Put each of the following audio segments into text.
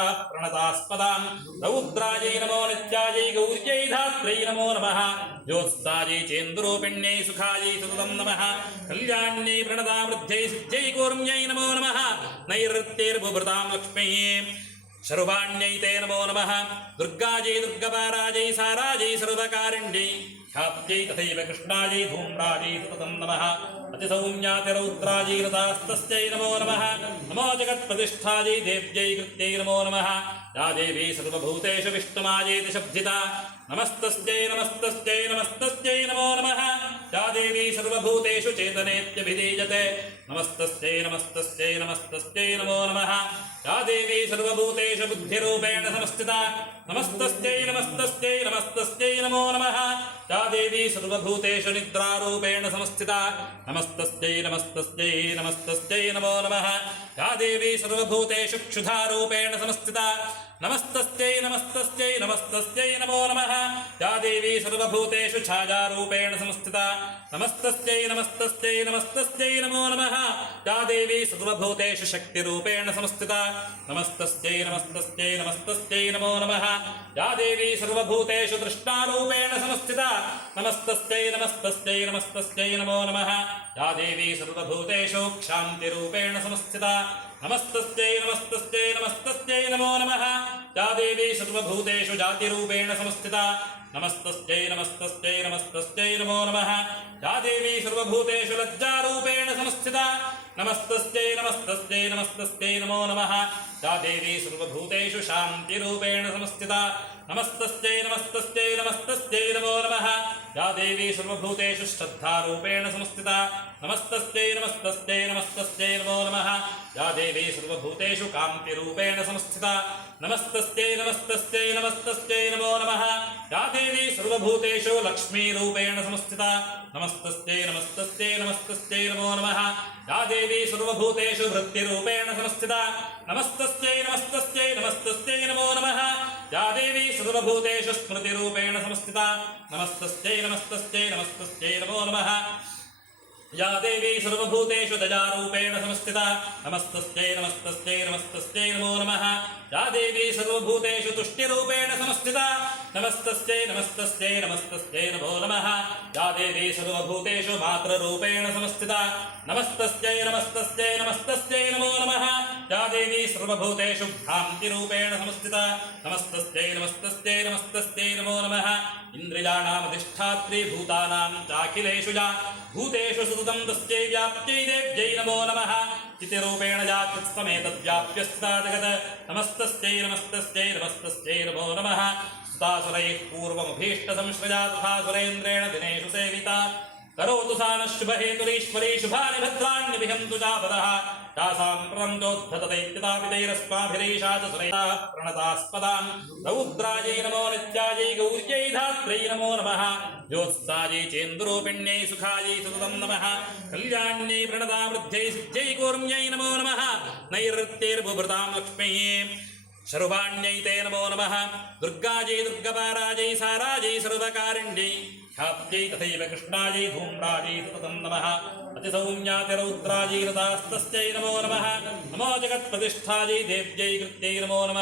പ്രണതാസ്പദാം. രൗദ്രാജൈ നമോ നിത്യാജൈ ഗൗര്യൈ ധാത്രൈ നമോ നമ. ജ്യോത്സാജൈ ചേന്ദ്രോപിണ്യൈ സുഖാജൈ സുതം നമ. കല്യാണ്യൈ പ്രണതാവൃദ്ധൈ സിദ്ധ്യൈ കൂർമ്മ്യൈ നമോ നമ. നൈർത്തേർബുഭൃതാം ലക്ഷ്മയേ ശർവാണ്യൈ തേ നമോ നമ. ദുർഗാജൈ ദുർഗപാരാജൈ സാരാജൈ സർവകാരുണ്യൈ. ഖ്യാപ്യൈ തഥൈവ കൃഷ്ണാജൈ ധൂമ്രാജൈ സതതം നമ. सौम्याति रौद्रायै कृतास्तस्यै नमो नमः। नमो जगत्प्रतिष्ठायै देव्यै कृत्यै नमो नमः। या देवी सर्वभूतेषु विष्णुमायेति शब्दिता। నమస్తస్యై నమస్తస్యై నమస్తస్యై నమో నమ. యా దేవీ సర్వభూతేషు చేతనేత్యభిధీయతే. నమస్తస్యై నమస్తస్యై నమస్తస్యై నమో నమ. యా దేవీ సర్వభూతేషు బుద్ధిరూపేణ సంస్థిత నమస్తస్యై నమస్తస్యై నమస్తస్యై నమో నమ. యా దేవీ సర్వభూతేషు నిద్రారూపేణ సంస్థిత నమస్తస్యై నమస్తస్యై నమస్తస్యై నమో నమ. యా దేవీ సర్వభూతేషు క్షుధారూపేణ సంస్థిత నమస్తస్యై నమస్తస్యై నమస్తస్యై నమో నమ. యా దేవీ సర్వభూతేషు ఛాయారూపేణ సంస్థిత. నమస్తస్యై నమస్తస్యై నమస్తస్యై నమో నమ. యా దేవీ సర్వభూతేషు శక్తిరూపేణ సంస్థిత. నమస్తస్యై నమస్తస్యై నమస్తస్యై నమో నమ. యా దేవీ సర్వభూతేషు దృష్టారూపేణ సంస్థిత. నమస్తస్యై నమస్తస్యై నమస్తస్యై నమో నమ. యా దేవీ సర్వభూతేషు క్షాంతిరూపేణ సంస్థిత. నమస్తస్యై నమస్తస్యై నమస్తస్యై నమో నమ. జాదేవి సర్వభూతేషు జాతిరూపేణ సంస్థిత నమస్తస్యై నమస్తస్యై నమస్తస్యై నమో నమ. జాదేవి సర్వభూతేషు లజ్జారూపేణ సంస్థిత నమస్తస్యై నమస్తస్యై నమస్తస్యై నమో నమ. జాదేవి సర్వభూతేషు శాంతిరూపేణ సంస్థిత నమస్తై నమస్తై నమస్తై నమో నమ. యా దేవీ సర్వభూతేషు శ్రద్ధారూపేణ సంస్థిత. నమస్తై నమస్తై నమస్తై నమో నమ. యా దేవీ సర్వభూతేషు కాంతిరూపేణ సంస్థిత. నమస్తై నమస్తై నమస్తై నమో నమ. యా దేవీ సర్వభూతేషు లక్ష్మీరూపేణ సంస్థిత. నమస్తై నమస్తై నమస్తై నమో నమ. యా దేవీ సర్వభూతేషు వృత్తిరూపేణ సంస్థిత. నమస్తస్తే నమస్తస్తే నమస్తస్తే నమో నమ. యాదేవి సర్వభూతేషు స్మృతిరూపేణ సంస్థిత. నమస్తస్తే నమస్తస్తే నమస్తస్తే నమో నమ. या देवी सर्वभूतेषु दयारूपेण संस्थिता नमस्तस्यै नमस्तस्यै नमस्तस्यै नमो नमः या देवी सर्वभूतेषु तुष्टिरूपेण संस्थिता नमस्तस्यै नमस्तस्यै नमस्तस्यै नमो नमः या देवी सर्वभूतेषु मातृरूपेण संस्थिता नमस्तस्यै नमस्तस्यै नमस्तस्यै नमो नमः या देवी सर्वभूतेषु भ्रान्तिरूपेण संस्थिता नमस्तस्यै नमस्तस्यै नमस्तस्यै नमो नमः इन्द्रियाणामधिष्ठात्री भूतानां चाखिलेषु या भूतेषु सुततं तस्यै व्याप्त्यै देव्यै नमो नमः चितिरूपेण या तत्समेतद्व्याप्यस्ता जगत् नमस्तस्यै नमस्तस्यै नमस्तस्यै नमो नमः सुतासुरैः पूर्वमभीष्टसंश्रया तथा सुरेन्द्रेण दिनेषु सेविता करोतु सा नः शुभहेतुरीश्वरी शुभानि भद्राण्य विहन्तु चापदः तासां प्रन्दोद्धतदैत्यतापितैरस्माभिरीशा च सुरैः प्रणतास्पदान् रौद्राजै नमो नित्याजै गौर्यै धात्रै नमो नमः ज्योत्साजै चेन्दुरूपिण्यै सुखायै सुततं नमः कल्याण्यै प्रणतावृद्ध्यै सिद्ध्यै कूर्म्यै नमो नमः नैऋत्यैर्बुभृतां लक्ष्मीः శరువాణ్యై తే నమో నమ దుర్గాజై దుర్గపారాజై సారాజై సర్వకారిణ్యై ఖ్యాప్యై తథైవ కృష్ణాజై ధూమ్రాజై సతతం నమ అతిసౌమ్యాతిరౌద్రాజై రథాస్తస్యై నమో నమ నమో జగత్ప్రతిష్ఠాజై దేవ్యై కృత్యై నమో నమ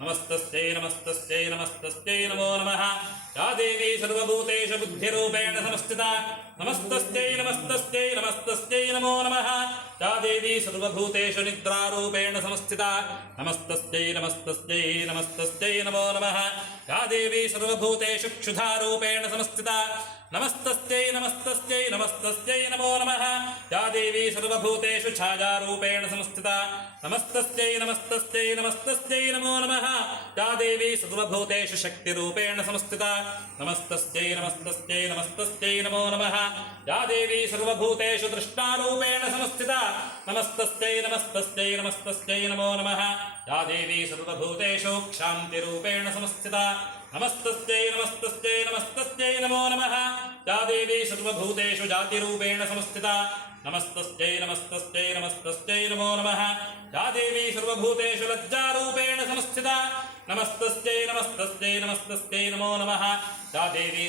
నమస్తస్యై నమస్తస్యై నమస్తస్యై నమో నమ. యా దేవీ సర్వభూతేషు బుద్ధిరూపేణ సంస్థిత నమస్తస్యై నమస్తస్యై నమస్తస్యై నమో నమ. యా దేవీ సర్వభూతేషు నిద్రారూపేణ సంస్థిత నమస్తస్యై నమస్తస్యై నమస్తస్యై నమో నమ. యా దేవీ సర్వభూతేషు క్షుధారూపేణ సంస్థిత నమస్తస్యై నమస్తస్యై నమస్తస్యై నమో నమ. యా దేవీ సర్వభూతేషు ఛాయారూపేణ సంస్థిత నమస్తస్యై నమస్తస్యై నమస్తస్యై నమో నమ. ತಾ ದೇವಿ ಶಕ್ತಿ ರೂಪೇಣ ಸಂಸ್ಥಿತ ನಮಸ್ತಸ್ಯೈ ನಮಸ್ತಸ್ಯೈ ನಮಸ್ತಸ್ಯೈ ನಮೋ ನಮಃ. ಯಾ ದೇವಿ ಸರ್ವಭೂತೇಷು ದೃಷ್ಟಾರೂಪೇಣ ಸಂಸ್ಥಿತ ನಮಸ್ತಸ್ಯೈ ನಮಸ್ತಸ್ಯೈ ನಮಸ್ತಸ್ಯೈ ನಮೋ ನಮಃ. ಯಾ ದೇವಿ ಕ್ಷಾಂತಿ ರೂಪೇಣ ಸಂಸ್ಥಿತ ನಮಸ್ತಸ್ಯೈ ನಮಸ್ತಸ್ಯೈ ನಮಸ್ತಸ್ಯೈ ನಮೋ ನಮಃ. ಯಾ ದೇವಿ ಜಾತಿ ರೂಪೇಣ ಸಂಸ್ಥಿತ నమస్తై నమస్తై నమస్తై నమో నమ. యా దేవీ సర్వభూతేషు లజ్జారూపేణ సంస్థిత నమస్తై నమస్తై నమస్తై నమో నమ. యా దేవీ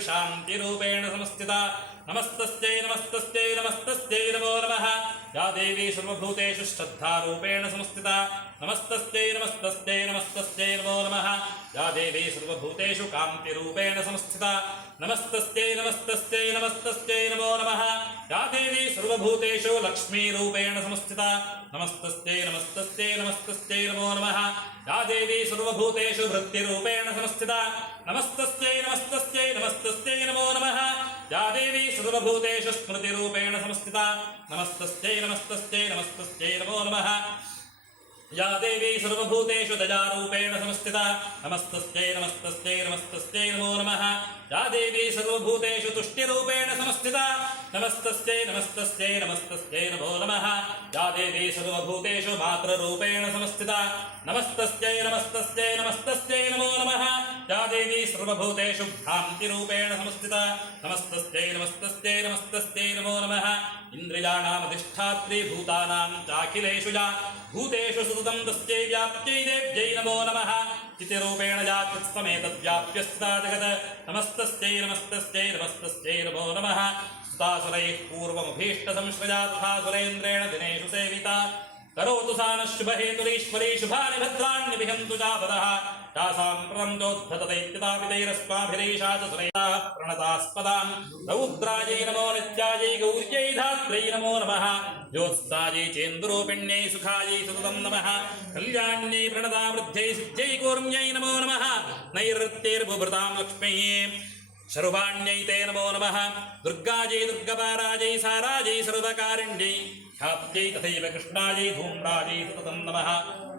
శాంతిరూపేణ సంస్థిత నమస్తై నమస్తై నమస్తై నమో నమ. యా దేవీ శ్రద్ధారూపేణ సంస్థిత నమస్తస్తే నమస్తస్తే నమస్తస్తే నమో నమ. యా దేవీ సర్వభూతేషు కాంతిరూపేణ సంస్థిత. నమస్తస్తే నమస్తస్తే నమస్తస్తే నమో నమ. యా దేవీ సర్వభూతేషు లక్ష్మీరూపేణ సంస్థిత. నమస్తస్తే నమస్తస్తే నమస్తస్తే నమో నమ. యా దేవీ సర్వభూతేషు వృత్తిరూపేణ సంస్థిత. నమస్తస్తే నమస్తస్తే నమస్తస్తే నమో నమ. యా దేవీ సర్వభూతేషు స్మృతిరూపేణ సంస్థిత. నమస్తస్తే నమస్తస్తే నమస్తస్తే నమో నమ. या देवी सर्वभूतेषु दयारूपेण संस्थिता नमस्तस्यै नमस्तस्यै नमस्तस्यै नमो नमः। या देवी सर्वभूतेषु तुष्टिरूपेण संस्थिता नमस्तस्यै नमस्तस्यै नमस्तस्यै नमो नमः। या देवी सर्वभूतेषु मातृरूपेण संस्थिता नमस्तस्यै नमस्तस्यै नमस्तस्यै नमो नमः। या देवी सर्वभूतेषु भ्रान्तिरूपेण संस्थिता नमस्तस्यै नमस्तस्यै नमस्तस्यै नमो नमः। इन्द्रियाणामधिष्ठात्री भूतानां चाखिलेषु या भूतेषु सुतं तस्यै व्याप्त्यै देव्यै नमो नमः चितिरूपेण या कृत्स्वमेतद्व्याप्य स्थिता जगत् नमस्तस्यै नमस्तस्यै नमस्तस्यै नमो नमः सुतासुरैः पूर्वमभीष्टसंश्रया तथा सुरेन्द्रेण दिनेषु सेविता करोतु सा नः शुभहेतुरीश्वरी शुभानि भद्राण्यभिहन्तु चापदः तासां प्रदन्तोद्धतदैत्यतापितैरस्माभिरेषा च सुरैताः प्रणतास्पदां रौद्रायै नमो नित्यायै गौर्यै धात्र्यै नमो नमः ज्योत्सायै चेन्दुरूपिण्यै सुखायै सततं नमः कल्याण्यै प्रणतावृद्ध्यै सिद्ध्यै कूर्म्यै नमो नमः नैरृत्यैर्बुभृतां लक्ष्म्यै शर्वाण्यै ते नमो नमः दुर्गाजै दुर्गपाराजै साराजै सर्वकारिण्यै ख्याप्त्यै तथैव कृष्णायै धूम्राजै सततं नमः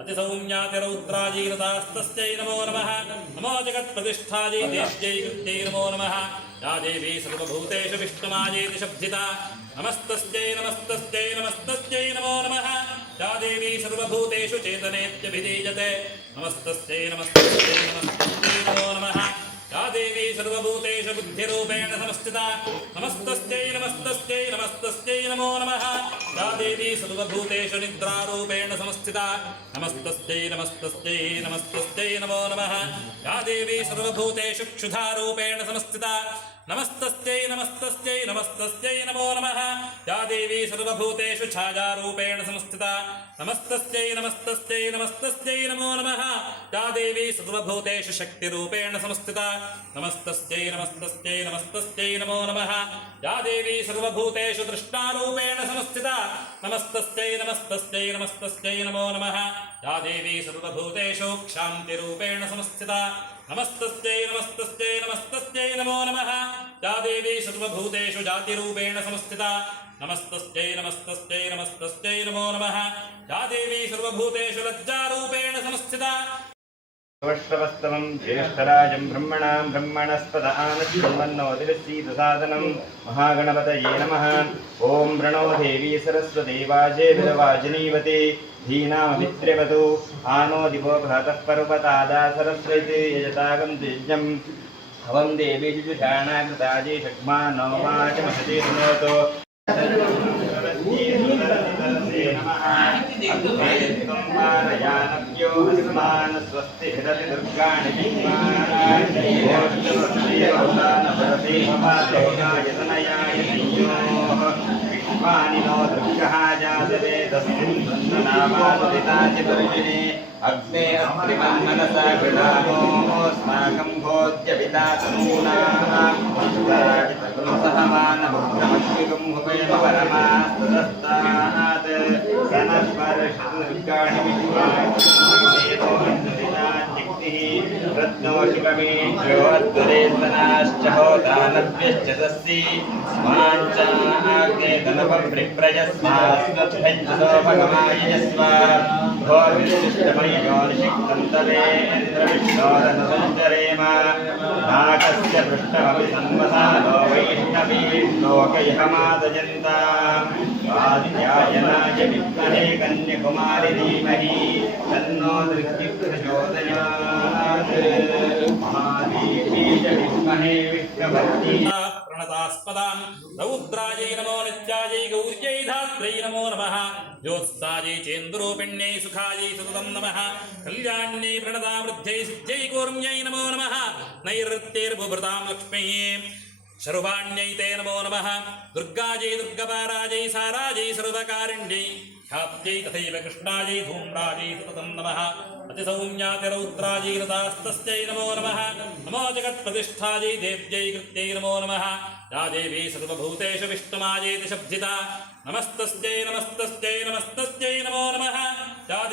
अतिसौम्यातिरौद्राजै रतास्तस्यै नमो नमः नमो जगत्प्रतिष्ठायै देव्यै कृत्यै नमो नमः या देवी सर्वभूतेषु विष्णुमायेति शब्दिता नमस्तस्यै नमस्तस्यै नमस्तस्यै नमो नमः या देवी सर्वभूतेषु चेतनेत्यभिधीयते नमस्तस्यै नमस्तस्यै नमस्तस्यै नमो नमः या देवी सर्वभूतेषु बुद्धिरूपेण संस्थिता नमस्तस्यै नमस्तस्यै नमस्तस्यै नमो नमः या देवी सर्वभूतेषु निद्रारूपेण संस्थिता नमस्तस्यै नमस्तस्यै नमस्तस्यै नमो नमः या देवी सर्वभूतेषु क्षुधारूपेण संस्थिता నమస్తస్యై నమస్తస్యై నమస్తస్యై నమో నమ. యా దేవీ సర్వభూతేషు ఛాయారూపేణ సంస్థిత. నమస్తస్యై నమస్తస్యై నమస్తస్యై నమో నమ. యా దేవీ సర్వభూతేషు శక్తిరూపేణ సంస్థిత. నమస్తస్యై నమస్తస్యై నమస్తస్యై నమో నమ. యా దేవీ సర్వభూతేషు తృష్ణారూపేణ సంస్థిత. నమస్తస్యై నమస్తస్యై నమస్తస్యై నమో నమ. యా దేవీ సర్వభూతేషు క్షాంతిరూపేణ సంస్థిత. ನಮಸ್ತಸ್ತೈ ನಮಸ್ತಸ್ತೈ ನಮಸ್ತಸ್ತೈ ನಮೋ ನಮಃ. ಯಾ ದೇವಿ ಸರ್ವಭೂತೇಷು ಜಾತಿರೂಪೇಣ ಸಂಸ್ಥಿತ ನಮಸ್ತಸ್ತೈ ನಮಸ್ತಸ್ತೈ ನಮಸ್ತಸ್ತೈ ನಮೋ ನಮಃ. ಯಾ ದೇವಿ ಸರ್ವಭೂತೇಷು ಲಜ್ಜಾರೂಪೇಣ ಸಂಸ್ಥಿತ वैष्णवस्तमं ज्येष्ठराजं ब्रह्मणां ब्रह्मणस्पद आनश्वन्नोदिरसीदसादनं महागणपतये नमः। ॐ प्रणो देवी सरस्वती वाजे विरवाजनीवते आनो दिवो भ्रातः पर्वतादा सरस्वती यजतागं दिज्ञम् हवं देवी जुजुषाणाकृताजे षड्मा नवमाचमसते सुनोतु। आदित्यो हनुमान स्वस्ति हृदय दुर्गाणि यतनयाय संयोः विश्वानिनो दुर्गः जातवे तस्मिन् सन्ननामापदिताचितर्जिने अग्ने अत्रिमन् मनसा कृणामोऽस्माकं भोज्यपिता तनूनाः सह मानभुक्तमश्विगुं हुपयमवर विश्वाग्निः रत्नो शिवमेन्द्रोद्वरेन्दनाश्च होदानभ्यश्च तस्ति स्माञ्चाग्ने तनवभृप्रजस्मास्वभञ्जसोभगमायस्व भो विशिष्टमययोनिषिक्तं तवेन्द्रविष्णोरनुसञ्चरेम नाकस्य पृष्ठमपि सन्वसानो वैष्णवी लोकयहमादयन्ताम् आदित्यायनाय विद्महे कन्यकुमारि धीमहि तन्नो दृष्टिप्रचोदयात् പ്രണതാസ്പദാം രൗദ്രാജൈ നമോ നിത്യാജൈ ഗൗര്യൈ ധാത്രൈ നമോ നമ. ജ്യോത്സാജൈ ചേന്ദ്രോപിണ്യൈ സുഖാജൈ സതതം നമ. കല്യാണ്യൈ പ്രണതാവൃദ്ധൈ സിദ്ധ്യൈ കൂർമ്മ്യൈ നമോ നമ. നൈർത്തൈർബുഭൃതാം ലക്ഷ്മയേ ശർവാണ്യൈ തേ നമോ നമ. ദുർഗാജൈ ദുർഗപാരാജൈ സാരാജൈ സർവകാരുണ്യൈ ഖ്യാപ്യൈ തഥൈവ കൃഷ്ണാജൈ ധൂമ്രാജൈ സതതം നമ. कृष्णायै धूम्राजै सततं नमः अतिसौम्यातिरौद्राजै रतास्तस्यै नमो नमः नमो जगत्प्रतिष्ठायै देव्यै कृत्यै नमो नमः या देवी सर्वभूतेषु विष्णुमायेति शब्दिता नमस्तस्यै नमस्तस्यै नमस्तस्यै नमो नमः या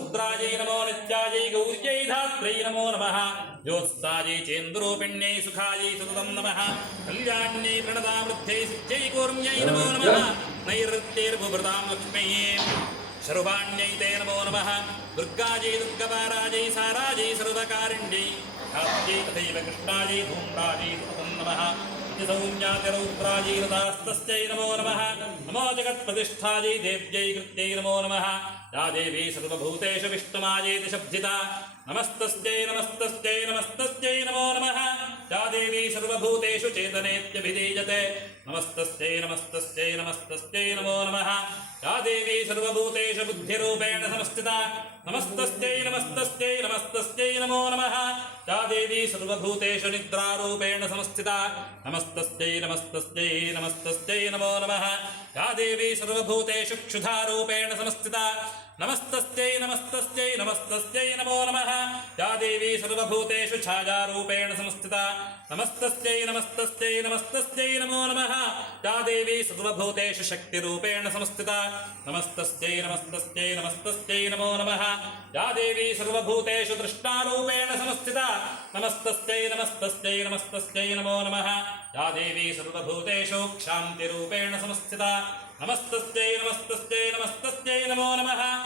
रुद्रायै नमो नित्यायै गौर्यै धात्र्यै नमो नमः ज्योत्सायै चेन्द्रोपिण्यै सुखायै सततं नमः कल्याण्यै प्रणतावृद्ध्यै सिद्ध्यै कूर्म्यै नमो नमः नैरृत्यैर्भुभृतां लक्ष्म्यै शरुभाण्यै ते नमो नमः दुर्गायै दुर्गपारायै सारायै सर्वकारिण्यै खाद्यै तथैव कृष्णायै धूम्रायै सततं नमः भक्तिसंज्ञातिरौत्रायैरतास्तस्यै नमो नमः। नमो जगत्प्रतिष्ठायै देव्यै कृत्यै नमो नमः। या देवी सर्वभूतेषु विष्णुमायेति शब्दिता। నమస్తస్యై నమస్తస్యై నమస్తస్యై నమో నమ. యా దేవీ సర్వభూతేషు చేతనేత్యభిధీయతే. నమస్తస్యై నమస్తస్యై నమస్తస్యై నమో నమ. యా దేవీ సర్వభూతేషు బుద్ధిరూపేణ సంస్థిత నమస్తస్యై నమస్తస్యై నమస్తస్యై నమో నమ. యా దేవీ సర్వభూతేషు నిద్రారూపేణ సంస్థిత నమస్తస్యై నమస్తస్యై నమస్తస్యై నమో నమ. యా దేవీ సర్వభూతేషు క్షుధారూపేణ సంస్థిత నమస్తస్యై నమస్తస్యై నమస్తస్యై నమో నమ. యా దేవీ సర్వభూతేషు ఛాయారూపేణ సంస్థిత. నమస్తస్యై నమస్తస్యై నమస్తస్యై నమో నమ. యా దేవీ సర్వభూతేషు శక్తిరూపేణ సంస్థిత. నమస్తస్యై నమస్తస్యై నమస్తస్యై నమో నమ. యా దేవీ సర్వభూతేషు తృష్ణారూపేణ సంస్థిత. నమస్తస్యై నమస్తస్యై నమస్తస్యై నమో నమ. యా దేవీ సర్వభూతేషు క్షాంతిరూపేణ సంస్థిత. నమస్తస్యై నమస్తస్యై నమస్తస్యై నమో నమ.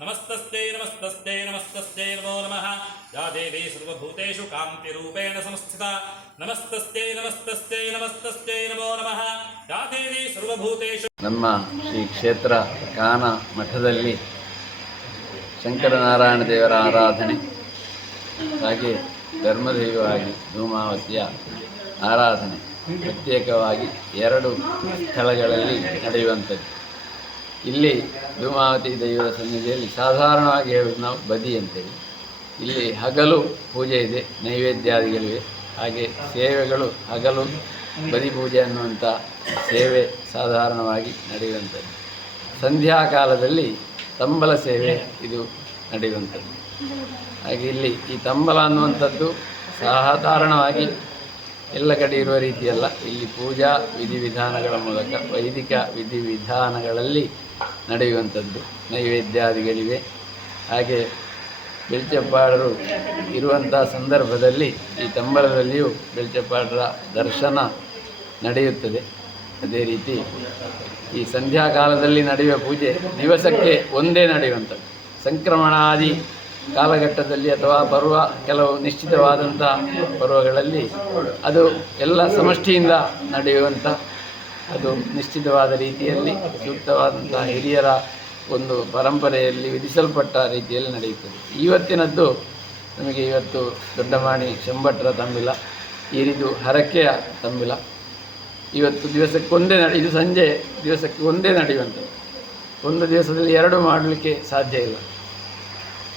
ನಮಸ್ತಸ್ತೆ ನಮಸ್ತಸ್ತೆ ನಮಸ್ತಸ್ತೆ ನಮೋ ನಮಃ. ಯಾ ದೇವಿ ಸರ್ವಭೂತೇಷು ಕಾಂತಿರೂಪೇಣ ಸಂಸ್ಥಿತ. ನಮಸ್ತಸ್ತೆ ನಮಸ್ತಸ್ತೆ ನಮಸ್ತಸ್ತೆ ನಮೋ ನಮಃ. ಯಾ ದೇವಿ ಸರ್ವಭೂತೇಷು ನಮ್ಮ ಶ್ರೀ ಕ್ಷೇತ್ರ ಕಾನ ಮಠದಲ್ಲಿ ಶಂಕರನಾರಾಯಣ ದೇವರ ಆರಾಧನೆ. ಹಾಗೆ ಧರ್ಮದೇವವಾಗಿ ಧೂಮಾವತಿಯ ಆರಾಧನೆ. ಪ್ರತ್ಯೇಕವಾಗಿ ಎರಡು ಸ್ಥಳಗಳಲ್ಲಿ ನಡೆಯುವಂಥದ್ದು. ಇಲ್ಲಿ ಧೂಮಾವತಿ ದೈವದ ಸನ್ನಿಧಿಯಲ್ಲಿ ಸಾಧಾರಣವಾಗಿ ಹೇಳೋದು ನಾವು ಬದಿ ಅಂತೇಳಿ. ಇಲ್ಲಿ ಹಗಲು ಪೂಜೆ ಇದೆ, ನೈವೇದ್ಯಾದಿಗಳಿವೆ. ಹಾಗೆ ಸೇವೆಗಳು, ಹಗಲು, ಬದಿ ಪೂಜೆ ಅನ್ನುವಂಥ ಸೇವೆ ಸಾಧಾರಣವಾಗಿ ನಡೆಯುವಂಥದ್ದು. ಸಂಧ್ಯಾಕಾಲದಲ್ಲಿ ತಂಬಲ ಸೇವೆ ಇದು ನಡೆಯುವಂಥದ್ದು. ಹಾಗೆ ಇಲ್ಲಿ ಈ ತಂಬಲ ಅನ್ನುವಂಥದ್ದು ಸಾಧಾರಣವಾಗಿ ಎಲ್ಲ ಕಡೆ ಇರುವ ರೀತಿಯಲ್ಲ. ಇಲ್ಲಿ ಪೂಜಾ ವಿಧಿವಿಧಾನಗಳ ಮೂಲಕ ವೈದಿಕ ವಿಧಿವಿಧಾನಗಳಲ್ಲಿ ನಡೆಯುವಂಥದ್ದು. ನೈವೇದ್ಯಾದಿಗಳಿವೆ. ಹಾಗೆ ಬೆಳ್ಚಪ್ಪಾಡರು ಇರುವಂಥ ಸಂದರ್ಭದಲ್ಲಿ ಈ ತಂಬಳದಲ್ಲಿಯೂ ಬೆಳ್ಚಪ್ಪಾಡರ ದರ್ಶನ ನಡೆಯುತ್ತದೆ. ಅದೇ ರೀತಿ ಈ ಸಂಧ್ಯಾಕಾಲದಲ್ಲಿ ನಡೆಯುವ ಪೂಜೆ ದಿವಸಕ್ಕೆ ಒಂದೇ ನಡೆಯುವಂಥದ್ದು. ಸಂಕ್ರಮಣಾದಿ ಕಾಲಘಟ್ಟದಲ್ಲಿ ಅಥವಾ ಬರುವ ಕೆಲವು ನಿಶ್ಚಿತವಾದಂಥ ಪರ್ವಗಳಲ್ಲಿ ಅದು ಎಲ್ಲ ಸಮಷ್ಟಿಯಿಂದ ನಡೆಯುವಂಥ ಅದು ನಿಶ್ಚಿತವಾದ ರೀತಿಯಲ್ಲಿ ಸೂಕ್ತವಾದಂಥ ಹಿರಿಯರ ಒಂದು ಪರಂಪರೆಯಲ್ಲಿ ವಿಧಿಸಲ್ಪಟ್ಟ ರೀತಿಯಲ್ಲಿ ನಡೆಯುತ್ತದೆ. ಇವತ್ತಿನದ್ದು ನಮಗೆ ಇವತ್ತು ದೊಡ್ಡಮಾಣಿ ಶಂಭಟ್ರ ತಂಬಿಲ ಇರಿದು ಹರಕೆಯ ತಂಬಿಲ ಇವತ್ತು ದಿವಸಕ್ಕೊಂದೇ ನಡೆ, ಇದು ಸಂಜೆ ದಿವಸಕ್ಕೆ ಒಂದೇ ನಡೆಯುವಂಥದ್ದು. ಒಂದು ದಿವಸದಲ್ಲಿ ಎರಡು ಮಾಡಲಿಕ್ಕೆ ಸಾಧ್ಯ ಇಲ್ಲ.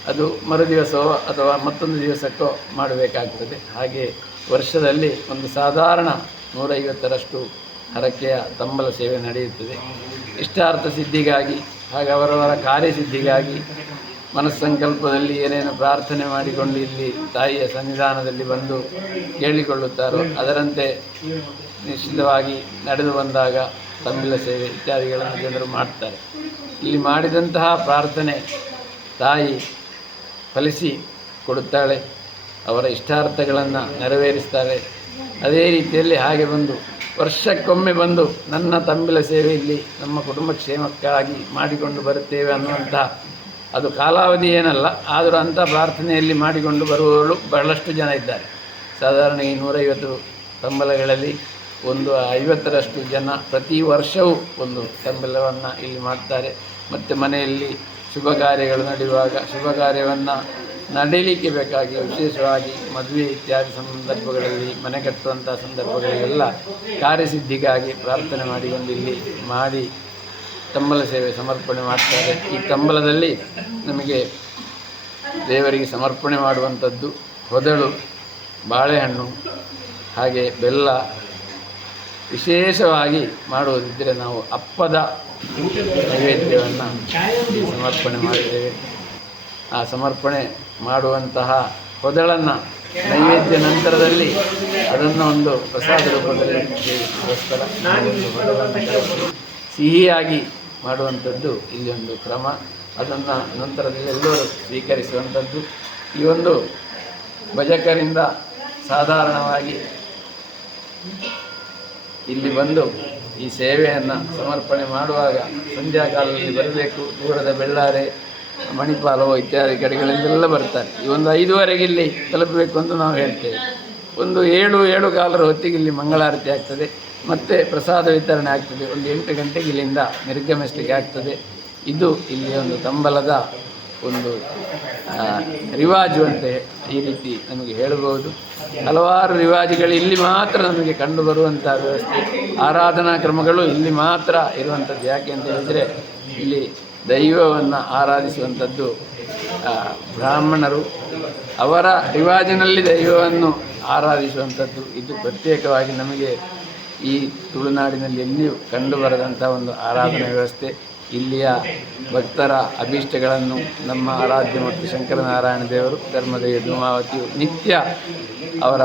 ಅದು ಮರುದಿವಸವೋ ಅಥವಾ ಮತ್ತೊಂದು ದಿವಸಕ್ಕೋ ಮಾಡಬೇಕಾಗ್ತದೆ. ಹಾಗೆ ವರ್ಷದಲ್ಲಿ ಒಂದು ಸಾಧಾರಣ ನೂರೈವತ್ತರಷ್ಟು ಹರಕೆಯ ತಂಬಲ ಸೇವೆ ನಡೆಯುತ್ತದೆ. ಇಷ್ಟಾರ್ಥ ಸಿದ್ಧಿಗಾಗಿ, ಹಾಗೆ ಅವರವರ ಕಾರ್ಯಸಿದ್ಧಿಗಾಗಿ, ಮನಸ್ಸಂಕಲ್ಪದಲ್ಲಿ ಏನೇನು ಪ್ರಾರ್ಥನೆ ಮಾಡಿಕೊಂಡು ಇಲ್ಲಿ ತಾಯಿಯ ಸನ್ನಿಧಾನದಲ್ಲಿ ಬಂದು ಕೇಳಿಕೊಳ್ಳುತ್ತಾರೋ, ಅದರಂತೆ ನಿಶ್ಚಿತವಾಗಿ ನಡೆದು ಬಂದಾಗ ತಂಬಿಲ ಸೇವೆ ಇತ್ಯಾದಿಗಳನ್ನು ಜನರು ಮಾಡ್ತಾರೆ. ಇಲ್ಲಿ ಮಾಡಿದಂತಹ ಪ್ರಾರ್ಥನೆ ತಾಯಿ ಫಲಿಸಿ ಕೊಡುತ್ತಾಳೆ. ಅವರ ಇಷ್ಟಾರ್ಥಗಳನ್ನು ನೆರವೇರಿಸ್ತಾಳೆ. ಅದೇ ರೀತಿಯಲ್ಲಿ ಹಾಗೆ ಬಂದು ವರ್ಷಕ್ಕೊಮ್ಮೆ ಬಂದು ನನ್ನ ತಂಬಿಲ ಸೇವೆಯಲ್ಲಿ ನಮ್ಮ ಕುಟುಂಬ ಕ್ಷೇಮಕ್ಕಾಗಿ ಮಾಡಿಕೊಂಡು ಬರುತ್ತೇವೆ ಅನ್ನುವಂಥ ಅದು ಕಾಲಾವಧಿ ಏನಲ್ಲ, ಆದರೂ ಅಂಥ ಪ್ರಾರ್ಥನೆಯಲ್ಲಿ ಮಾಡಿಕೊಂಡು ಬರುವವರು ಬಹಳಷ್ಟು ಜನ ಇದ್ದಾರೆ. ಸಾಧಾರಣ ಈ ನೂರೈವತ್ತು ತಂಬಲಗಳಲ್ಲಿ ಒಂದು ಐವತ್ತರಷ್ಟು ಜನ ಪ್ರತಿ ವರ್ಷವೂ ಒಂದು ತಂಬಲವನ್ನು ಇಲ್ಲಿ ಮಾಡ್ತಾರೆ. ಮತ್ತು ಮನೆಯಲ್ಲಿ ಶುಭ ಕಾರ್ಯಗಳು ನಡೆಯುವಾಗ ಶುಭ ಕಾರ್ಯವನ್ನು ನಡೀಲಿಕ್ಕೆ ಬೇಕಾಗಿ ವಿಶೇಷವಾಗಿ ಮದುವೆ ಇತ್ಯಾದಿ ಸಂದರ್ಭಗಳಲ್ಲಿ, ಮನೆ ಕಟ್ಟುವಂಥ ಸಂದರ್ಭಗಳಿಗೆಲ್ಲ ಕಾರ್ಯಸಿದ್ಧಿಗಾಗಿ ಪ್ರಾರ್ಥನೆ ಮಾಡಿಕೊಂಡು ಇಲ್ಲಿ ಮಾಡಿ ತಂಬಲ ಸೇವೆ ಸಮರ್ಪಣೆ ಮಾಡ್ತಾರೆ. ಈ ತಂಬಲದಲ್ಲಿ ನಮಗೆ ದೇವರಿಗೆ ಸಮರ್ಪಣೆ ಮಾಡುವಂಥದ್ದು, ಹೊದಳು, ಬಾಳೆಹಣ್ಣು, ಹಾಗೆ ಬೆಲ್ಲ ವಿಶೇಷವಾಗಿ ಮಾಡುವುದಿದ್ದರೆ ನಾವು ಅಪ್ಪದ ನೈವೇದ್ಯವನ್ನು ಸಮರ್ಪಣೆ ಮಾಡಿದ್ದೇವೆ. ಆ ಸಮರ್ಪಣೆ ಮಾಡುವಂತಹ ಹೊದಳನ್ನು ನೈವೇದ್ಯ ನಂತರದಲ್ಲಿ ಅದನ್ನು ಒಂದು ಪ್ರಸಾದ ರೂಪದಲ್ಲಿ ಸಿಹಿಯಾಗಿ ಮಾಡುವಂಥದ್ದು ಇಲ್ಲಿ ಒಂದು ಕ್ರಮ. ಅದನ್ನು ನಂತರದಲ್ಲಿ ಎಲ್ಲರೂ ಸ್ವೀಕರಿಸುವಂಥದ್ದು. ಈ ಒಂದು ಭಜಕರಿಂದ ಸಾಧಾರಣವಾಗಿ ಇಲ್ಲಿ ಬಂದು ಈ ಸೇವೆಯನ್ನು ಸಮರ್ಪಣೆ ಮಾಡುವಾಗ ಸಂಧ್ಯಾಕಾಲದಲ್ಲಿ ಬರಬೇಕು, ದೂರದ ಬೆಳ್ಳಾರೆ ಮಣಿಪಾಲವೋ ಇತ್ಯಾದಿ ಕಡೆಗಳಿಂದೆಲ್ಲ ಬರ್ತಾರೆ. ಈ ಒಂದು ಐದುವರೆಗೆ ಇಲ್ಲಿ ತಲುಪಬೇಕು ಅಂತ ನಾವು ಹೇಳ್ತೇವೆ. ಒಂದು ಏಳು ಏಳು ಕಾಲರ ಹೊತ್ತಿಗೆ ಇಲ್ಲಿ ಮಂಗಳಾರತಿ ಆಗ್ತದೆ, ಮತ್ತು ಪ್ರಸಾದ ವಿತರಣೆ ಆಗ್ತದೆ. ಒಂದು ಎಂಟು ಗಂಟೆಗೆ ಇಲ್ಲಿಂದ ನಿರ್ಗಮಿಸಲಿಕ್ಕೆ ಆಗ್ತದೆ. ಇದು ಇಲ್ಲಿ ಒಂದು ಕಂಬಲದ ಒಂದು ರಿವಾಜು ಅಂತ ಈ ರೀತಿ ನಮಗೆ ಹೇಳಬಹುದು. ಹಲವಾರು ರಿವಾಜುಗಳು ಇಲ್ಲಿ ಮಾತ್ರ ನಮಗೆ ಕಂಡು ಬರುವಂಥ ವ್ಯವಸ್ಥೆ. ಆರಾಧನಾ ಕ್ರಮಗಳು ಇಲ್ಲಿ ಮಾತ್ರ ಇರುವಂಥದ್ದು. ಯಾಕೆ ಅಂತ ಹೇಳಿದರೆ, ಇಲ್ಲಿ ದೈವವನ್ನು ಆರಾಧಿಸುವಂಥದ್ದು ಬ್ರಾಹ್ಮಣರು. ಅವರ ರಿವಾಜಿನಲ್ಲಿ ದೈವವನ್ನು ಆರಾಧಿಸುವಂಥದ್ದು. ಇದು ಪ್ರತ್ಯೇಕವಾಗಿ ನಮಗೆ ಈ ತುಳುನಾಡಿನಲ್ಲಿ ಎಲ್ಲಿಯೂ ಕಂಡುಬರದಂಥ ಒಂದು ಆರಾಧನಾ ವ್ಯವಸ್ಥೆ. ಇಲ್ಲಿಯ ಭಕ್ತರ ಅಭೀಷ್ಟಗಳನ್ನು ನಮ್ಮ ಆರಾಧ್ಯ ಮತ್ತು ಶಂಕರನಾರಾಯಣ ದೇವರು ಧರ್ಮದೇವಿ ಧೂಮಾವತಿಯು ನಿತ್ಯ ಅವರ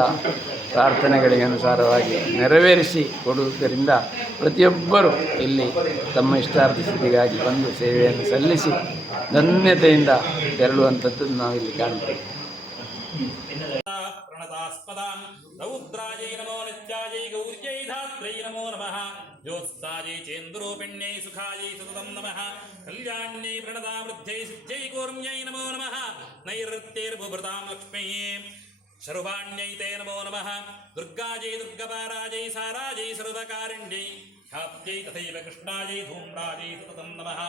ಪ್ರಾರ್ಥನೆಗಳಿಗೆ ಅನುಸಾರವಾಗಿ ನೆರವೇರಿಸಿ ಕೊಡುವುದರಿಂದ ಪ್ರತಿಯೊಬ್ಬರು ಇಲ್ಲಿ ತಮ್ಮ ಇಷ್ಟಾರ್ಥ ಸ್ಥಿತಿಗಾಗಿ ಬಂದು ಸೇವೆಯನ್ನು ಸಲ್ಲಿಸಿ ಧನ್ಯತೆಯಿಂದ ತೆರಳುವಂಥದ್ದು ನಾವಿಲ್ಲಿ ಕಾಣ್ತೇವೆ. പ്രണതാസ്പദാം രൗദ്രാജൈ നമോ നിത്യാജൈ ഗൗർജൈ ധാത്രൈ നമോ നമ. ജ്യോത്സാജൈ ചേന്ദ്രോപിണ്യൈ സുഖായൈ സതതം നമ. കല്യാണ്യൈ പ്രണതാവൃദ്ധൈ സിദ്ധ്യൈ കൂർമ്യൈ നമോ നമ. നൈർത്തൈർഭുഭൃതാം ലക്ഷ്മയേ ശർവാണ്യൈ തേ നമോ നമ. ദുർഗാജൈ ദുർഗപാരാജൈ സാരാജൈ സർവകാരുണ്യൈ. ख्यात्यै तथैव कृष्णायै धूम्राजै सततं नमः।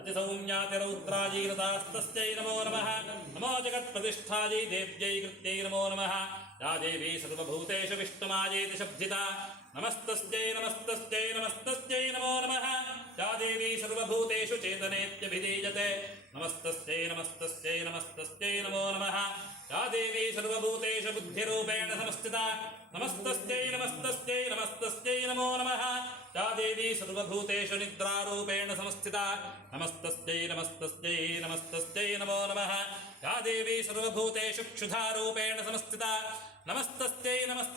अतिसौम्यातिरौद्राजै रतास्तस्यै नमो नमः। नमो जगत्प्रतिष्ठायै देव्यै कृत्यै नमो नमः। या देवी सर्वभूतेषु विष्णुमायेति शब्दिता नमस्तस्यै नमस्तस्यै नमस्तस्यै नमो नमः। या देवी सर्वभूतेषु चेतनेत्यभिधीयते। नमस्तस्यै नमस्तस्यै नमस्तस्यै नमो नमः। या देवी सर्वभूतेषु बुद्धिरूपेण समस्थिता। नमस्तस्यै नमस्तस्यै नमस्तस्यै नमो नमः। తా దేవీ సర్వభూతేషు నిద్రారూపేణ సంస్థిత నమస్తస్యై నమస్తస్యై నమస్తస్యై నమో నమ. తా దేవీ సర్వభూతేషు క్షుధారూపేణ సంస్థిత నమస్తస్యై నమస్త